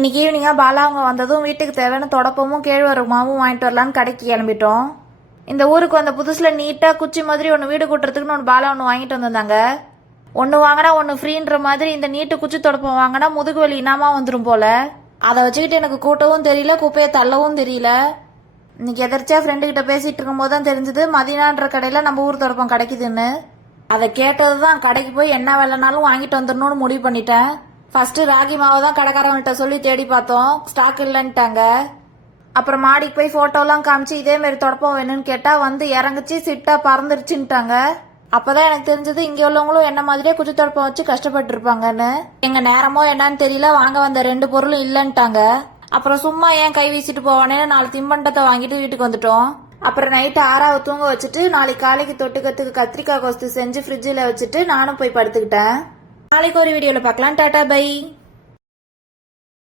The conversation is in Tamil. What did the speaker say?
இன்னைக்கு ஈவினிங்காக பாலா அவங்க வந்ததும் வீட்டுக்கு தேவையான தொடப்பமும் கேழ்வரகு மாவும் வாங்கிட்டு வரலான்னு கடைக்கு கிளம்பிட்டோம். இந்த ஊருக்கு வந்த புதுசில் நீட்டாக குச்சி மாதிரி ஒன்று வீடு கூட்டுறதுக்குன்னு ஒன்று பாலா ஒன்று வாங்கிட்டு வந்திருந்தாங்க. ஒன்று வாங்கினா ஒன்று ஃப்ரீன்ற மாதிரி இந்த நீட்டு குச்சி தொடப்பம் வாங்கினா முதுகு வலி இனாமா வந்துடும் போல. அதை வச்சுக்கிட்டு எனக்கு கூட்டவும் தெரியல, குப்பையை தள்ளவும் தெரியல. இன்னைக்கு எதிர்ச்சியா ஃப்ரெண்டு கிட்ட பேசிட்டு இருக்கும் போது தான் தெரிஞ்சது மதினான்ற கடையில் நம்ம ஊர் தொடப்பம் கிடைக்குதுன்னு. அதை கேட்டது தான் கடைக்கு போய் என்ன வேலைனாலும் வாங்கிட்டு வந்துடணும்னு முடிவு பண்ணிட்டேன். ஃபர்ஸ்ட் ராகி மாவை தான் கடைக்காரவங்கள்ட்ட சொல்லி தேடி பார்த்தோம், ஸ்டாக் இல்லைன்ட்டாங்க. அப்புறம் மாடிக்கு போய் போட்டோலாம் காமிச்சு இதே மாதிரி தொடப்பம் வேணும்னு கேட்டா வந்து இறங்குச்சு சிட்டா பறந்துருச்சுன்ட்டாங்க. அப்பதான் எனக்கு தெரிஞ்சது இங்க உள்ளவங்களும் என்ன மாதிரியே குச்சி தொடப்பம் வச்சு கஷ்டப்பட்டு இருப்பாங்கன்னு. எங்க நேரமோ என்னன்னு தெரியல, வாங்க வந்த 2 பொருளும் இல்லைன்ட்டாங்க. அப்புறம் சும்மா ஏன் கை வீசிட்டு போவானே 4 தின்பண்டத்தை வாங்கிட்டு வீட்டுக்கு வந்துட்டோம். அப்புறம் நைட்டு 6 தூங்க வச்சுட்டு நாளைக்கு காலைக்கு தொட்டுக்கத்துக்கு கத்திரிக்காய் கோஸ்து செஞ்சு ஃப்ரிட்ஜில் வச்சுட்டு நானும் போய் படுத்துக்கிட்டேன். நாளைக்கு ஒரு வீடியோவில் பார்க்கலாம். Tata bye.